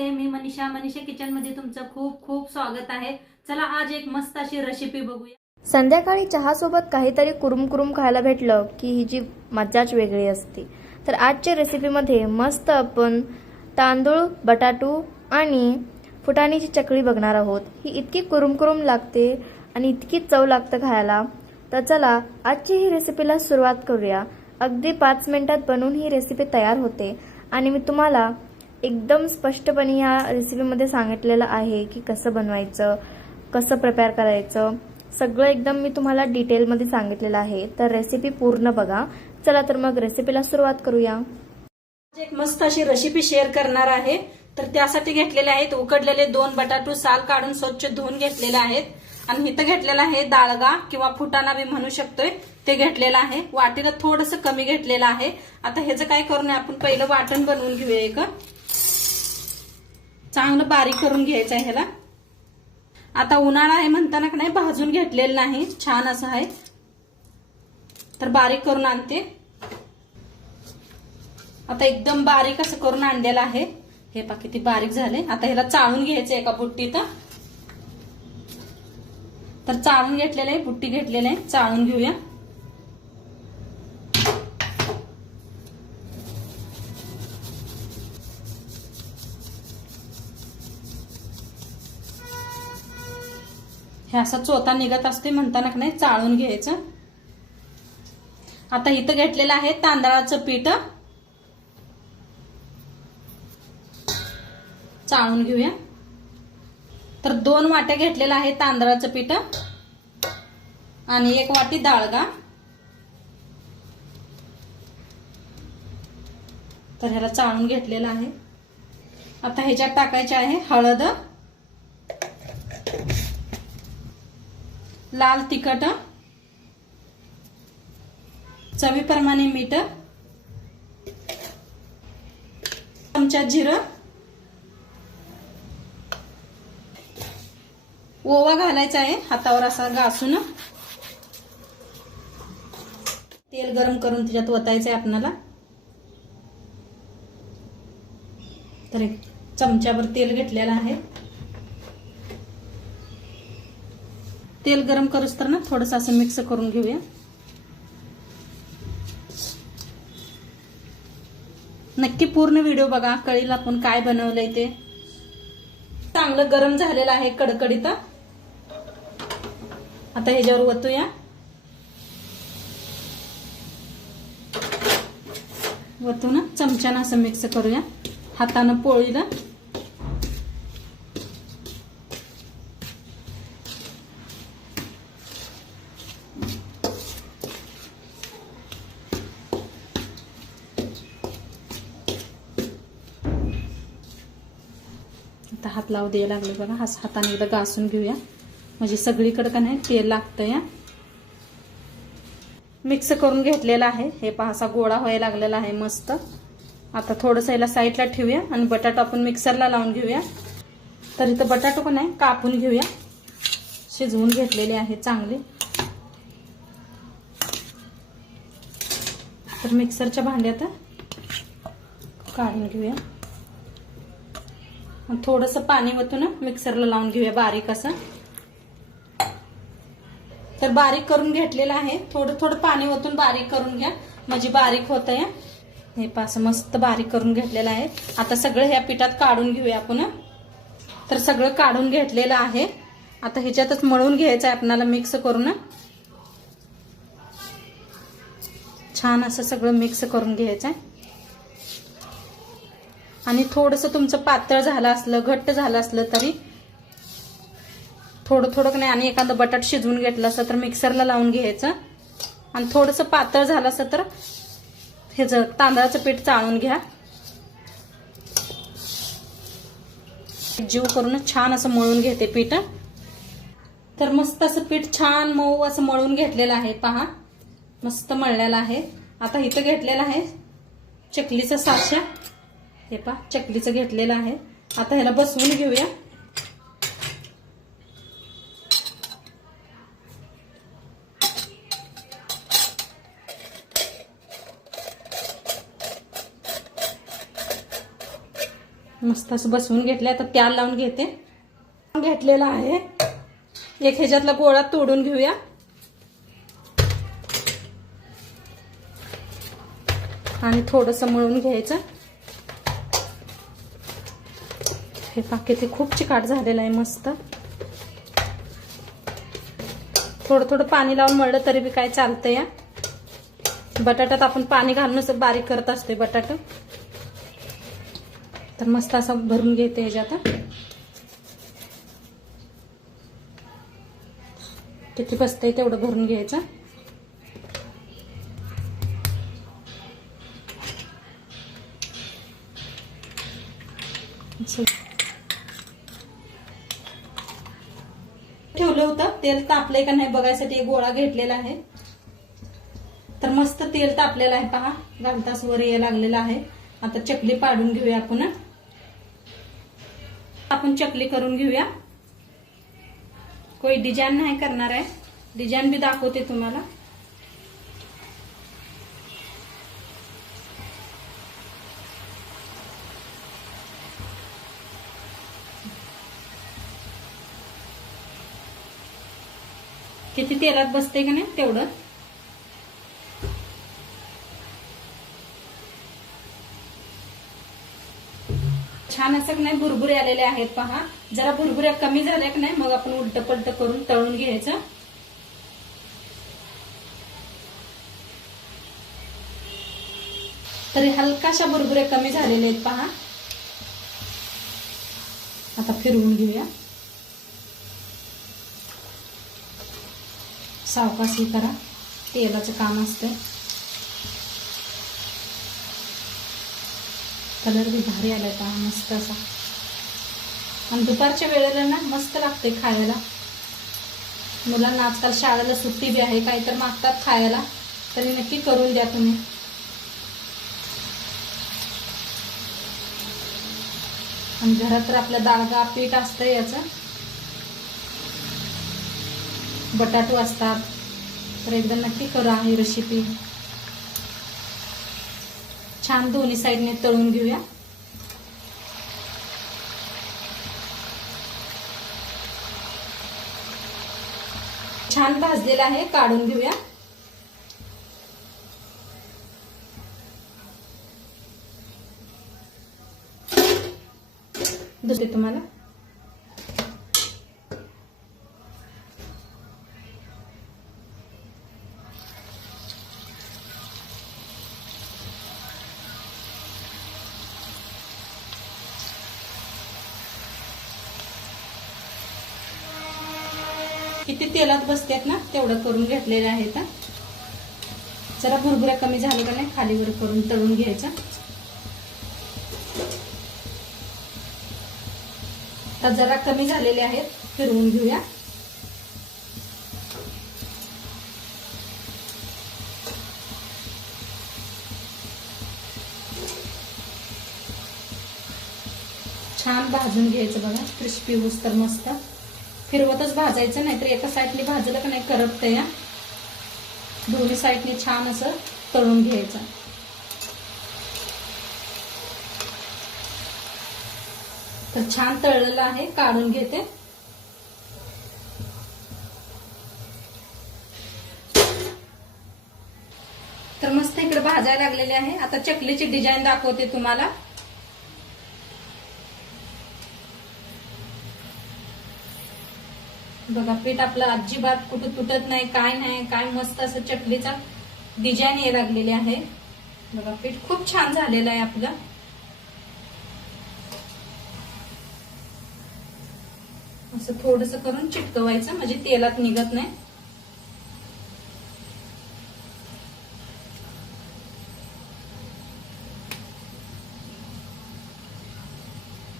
नमस्ते, मी Manisha kitchen मध्ये तुमचं खूप खूप स्वागत आहे। चला आज एक मस्त अशी रेसिपी बघूया। संध्याकाळी चहा सोबत काहीतरी कुरुम कुरुम खायला भेटलं की ही जी मजाच वेगळी असते। तर आजच्या रेसिपीमध्ये मस्त आपण तांदूळ, बटाटू आणि फुटाण्याची चकली बघणार आहोत। ही इतकी कुरुम कुरुम लागते आणि इतकी चव लागते खायला। तर चला आजची ही रेसिपीला सुरुवात करूया। अगदी 5 मिनिटात बनवून ही रेसिपी तयार होते आणि मी तुम्हाला एकदम स्पष्टपणे या रेसिपीमध्ये सांगितलेलं आहे की कसं बनवायचं, कसं प्रिपेअर करायचं, सगळं एकदम मी तुम्हाला डिटेलमध्ये सांगितलेलं आहे। तर रेसिपी पूर्ण बघा। चला तर मग रेसिपीला सुरुवात करूया। एक मस्त अशी रेसिपी शेअर करणार आहे। तर त्यासाठी घेतलेले आहेत उकडलेले 2 बटाटू, साल काढून स्वच्छ धुवून घेतलेले आहेत आणि इथं घेतलेला आहे डाळगा किंवा फुटाणा बी म्हणू शकतोय, ते घेतलेलं आहे। वाटीला थोडंसं कमी घेतलेलं आहे। आता ह्याचं काय करून आपण पहिलं वाटण बनवून घेऊया। एक चांगलं बारीक करून घ्यायचं आहे ह्याला। आता उन्हाळा आहे म्हणताना का नाही भाजून घेतलेलं नाही, छान असं आहे। तर बारीक करून आणते। आता एकदम बारीक असं करून आणलेलं आहे। हे पहा किती बारीक झाले। आता ह्याला चाळून घ्यायचं एका बुट्टीत। तर चाळून घेतलेलं आहे, बुट्टी घेतलेलं आहे, चाळून घेऊया। हे असं चोथा निघत असते म्हणताना का नाही चाळून घ्यायचं। आता इथं घेतलेलं आहे तांदळाचं पीठ, चाळून घेऊया। तर 2 वाट्या घेतलेलं आहे तांदळाचं पीठ आणि 1 वाटी डाळगा। तर ह्याला चाळून घेतलेलं आहे। आता ह्याच्यात टाकायचे आहे हळद, लाल तिखट, चवीप्रमाणे मीठ, चमचा जिरं, ओवा घालायचा आहे हातावर असा घासून। तेल गरम करून त्याच्यात ओतायचं आहे आपल्याला। तर 1 चमचाभर तेल घेतलेलं आहे। तेल गरम करूस तर ना थोडंसं असं मिक्स करून घेऊया। नक्की पूर्ण व्हिडिओ बघा, कळेल आपण काय बनवलंय ते। चांगलं गरम झालेलं आहे कडकडीत। आता ह्याच्यावर ओतूया। वतून चमच्यानं असं मिक्स करूया, हातानं पोळीला। आता हात लावू द्यायला लागले बघा, हाताने एकदा घासून घेऊया म्हणजे सगळीकडे का नाही तेल लागतं या। मिक्स करून घेतलेला आहे। हे पहा असा गोळा व्हायला लागलेला आहे मस्त। आता थोडंसं याला साईडला ठेवूया आणि बटाटा आपण मिक्सरला लावून घेऊया। तर इथं बटाटा का नाही कापून घेऊया, शिजवून घेतलेले आहे चांगले। तर मिक्सरच्या भांड्यात काढून घेऊया। थोडंसं पाणी वतून मिक्सरला लावून घेऊया बारीक असं। तर बारीक करून घेतलेलं आहे, थोडं थोडं पाणी वतून बारीक करून घ्या म्हणजे बारीक होतं या। हे पास मस्त बारीक करून घेतलेलं आहे। आता सगळं ह्या पिठात काढून घेऊया आपण। तर सगळं काढून घेतलेलं आहे। आता ह्याच्यातच मळून घ्यायचं आहे आपल्याला मिक्स करून। छान असं सगळं मिक्स करून घ्यायचं आहे। आणि थोडंसं तुमचं पातळ झालं असलं, घट्ट झालं असलं तरी थोडं थोडं नाही, आणि एखादं बटाट शिजवून घेतलं असं तर मिक्सरला लावून घ्यायचं। आणि थोडंसं पातळ झालं असं तर ह्याचं तांदळाचं पीठ चाळून घ्या। जीव करून छान असं मळून घेते पीठ। तर मस्त असं पीठ छान मऊ असं मळून घेतलेलं आहे पहा, मस्त मळलेलं आहे। आता इथं घेतलेलं आहे चकलीचं साचा। हे पहा चकलीचं घेतलेलं आहे। आता ह्याला बसवून घेऊया। मस्त असं बसवून घेतलंय. आता त्याला लावून घेते. घेतलेला आहे. एक ह्याच्यातला गोळा तोडून घेऊया. आणि थोडंसं मळून घ्यायचं. हे पाकिट खूप चिकाट झालेलं आहे मस्त. थोडं थोडं पाणी लावून मळलं तरी बी काय चालतंय. या बटाट्यात आपण पाणी घालूनच बारीक करत असते बटाटा. तर मस्त असं भरून घेते ह्याच्यात. किती बसतंय तेवढं भरून घ्यायचं. ठेवलं होतं. तेल तापलंय का नाही बघायसाठी एक गोळा घेतलेला आहे. तर मस्त तेल तापलेलं आहे पहा. घालताच वर यायला लागलेला आहे. आता चकली पाडून घेऊया आपण. आपण चकली करून घेऊया. कोई डिझाईन नाही करणार आहे. डिझाईन बी दाखवते तुम्हाला. किती तेलात बसते का नाही तेवढं. छान असं नाही भुरभुरे आलेले आहेत पहा. जरा भुरभुऱ्या कमी झाल्या की नाही मग आपण उलट पलट करून तळून घ्यायचं. तरी हलकाशा भुरभुऱ्या कमी झालेले आहेत पहा. आता फिरवून घेऊया. सावकाशी करा. तेलाचं काम असतं. कलर बी भारी आलाय पहा मस्त असा. आणि दुपारच्या वेळेला ना मस्त लागते खायला. मुलांना आजकाल शाळेला सुट्टी बी आहे. काही तर मागतात खायला. तरी नक्की करून द्या तुम्ही. आणि घरात तर आपल्या डाळगा पीठ असतं याचं. बटाटू असतात. तर एकदा नक्की करा ही रेसिपी. छान दोन्ही साईडने तळून घेऊया. छान भाजलेला आहे. काढून घेऊया. दुसरे तुम्हाला किती तेलात बसतात ना तेवढं करून घेतलेले आहेत. जरा भुरभुऱ्या कमी झाले का नाही खालीवर करून तळून घ्यायचं. तर जरा कमी झालेले आहेत. फिरवून घेऊया. छान भाजून घ्यायचं बघा. क्रिस्पी होस तर मस्त. फिरवतच भाजायचं नाहीतर एका साईडने भाजलं का नाही करपतंय. या दोन्ही साईडने छान असं तळून घ्यायचं. तर छान तळलेलं आहे. काढून घेते. तर मस्त इकडे भाजायला लागलेले आहे. आता चकलीची डिझाईन दाखवते तुम्हाला. बघा पीठ आपलं अजिबात कुठं तुटत नाही. काय नाही काय मस्त असं चकलीचा डिझाईन यायला लागलेली आहे. बघा पीठ खूप छान झालेलं आहे आपलं. असं थोडंसं करून चिटकवायचं म्हणजे तेलात निघत नाही.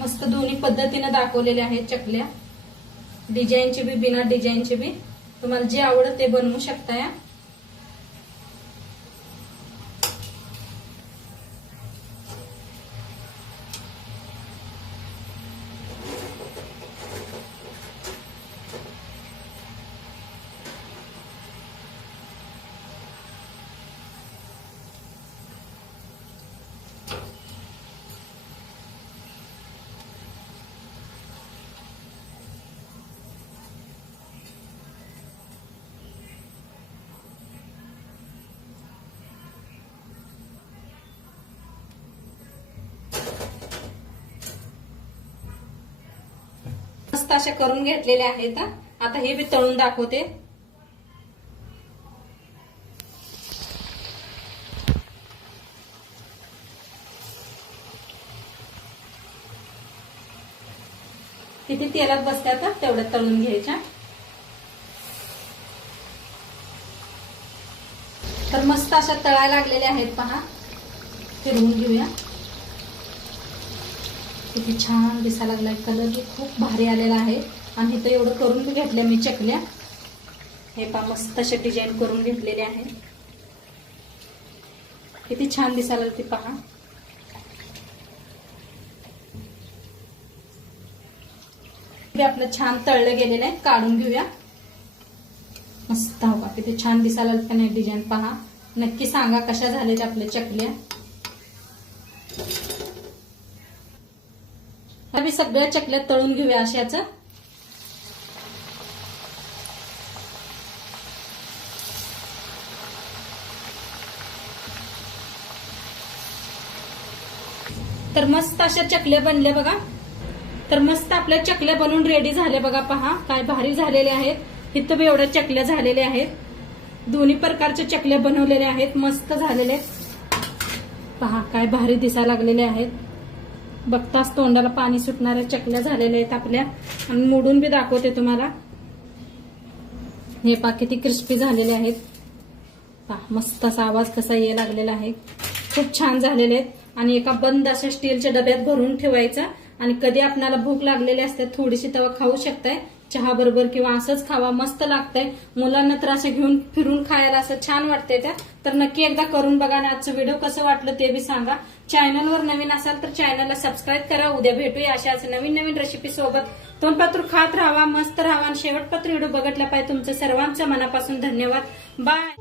मस्त दोन्ही पद्धतीने दाखवलेल्या आहेत चकल्या. डिझाईनची बी बिना डिझाईनची बी. तुम्हाला जे आवडत ते बनवू शकता. या अशा करून घेतलेल्या आहेत. आता हे मी तळून दाखवते. किती तेलात बसतात तेवढ्या तळून घ्यायच्या. तर मस्त अशा तळायला लागलेल्या आहेत पहा. फिरवून घेऊया. किती छान दिसायला लागलाय. कलर बी खूप भारी आलेला आहे. आणि इथं एवढं करून बी घेतल्या मी चकल्या. हे पहा मस्त अशा डिझाईन करून घेतलेले आहेत. किती छान दिसायला ते पहा. आपलं छान तळलं गेलेलं आहे. काढून घेऊया. मस्त हो का किती छान दिसायला नाही डिझाईन पहा. नक्की सांगा कशा झालेत आपल्या चकल्या. आम्ही सगळ्या चकल्या तळून घेऊया अशाच. तर मस्त अशा चकल्या बनल्या बघा. तर मस्त आपल्या चकल्या बनवून रेडी झाल्या बघा. पहा काय भारी झालेल्या आहेत. इथं बी एवढ्या चकल्या झालेल्या आहेत. दोन्ही प्रकारच्या चकल्या बनवलेल्या आहेत. मस्त झालेले आहेत. पहा काय भारी दिसायला लागलेल्या आहेत. बघताच तोंडाला पाणी सुटणाऱ्या चकल्या झालेल्या आहेत आपल्या. आणि मोडून बी दाखवते तुम्हाला. हे पहा किती क्रिस्पी झालेले आहेत. पहा मस्त असा आवाज कसा यायला लागलेला आहे. खूप छान झालेले आहेत. आणि एका बंद अशा स्टीलच्या डब्यात भरून ठेवायचा. आणि कधी आपल्याला भूक लागलेली असते थोडीशी तेव्हा खाऊ शकताय. चहा बरोबर किंवा असंच खावा. मस्त लागतंय. मुलांना तर असं घेऊन फिरून खायला असं छान वाटतंय त्या. तर नक्की एकदा करून बघा. आणि आजचं व्हिडिओ कसं वाटलं ते बी सांगा. चॅनलवर नवीन असाल तर चॅनलला सबस्क्राईब करा. उद्या भेटूया अशाच नवीन नवीन रेसिपी सोबत. तोंडपात्र खात राहावा. मस्त राहावा. आणि शेवटपात्र व्हिडिओ बघितला पाहिजे. तुमचं सर्वांचं मनापासून धन्यवाद. बाय.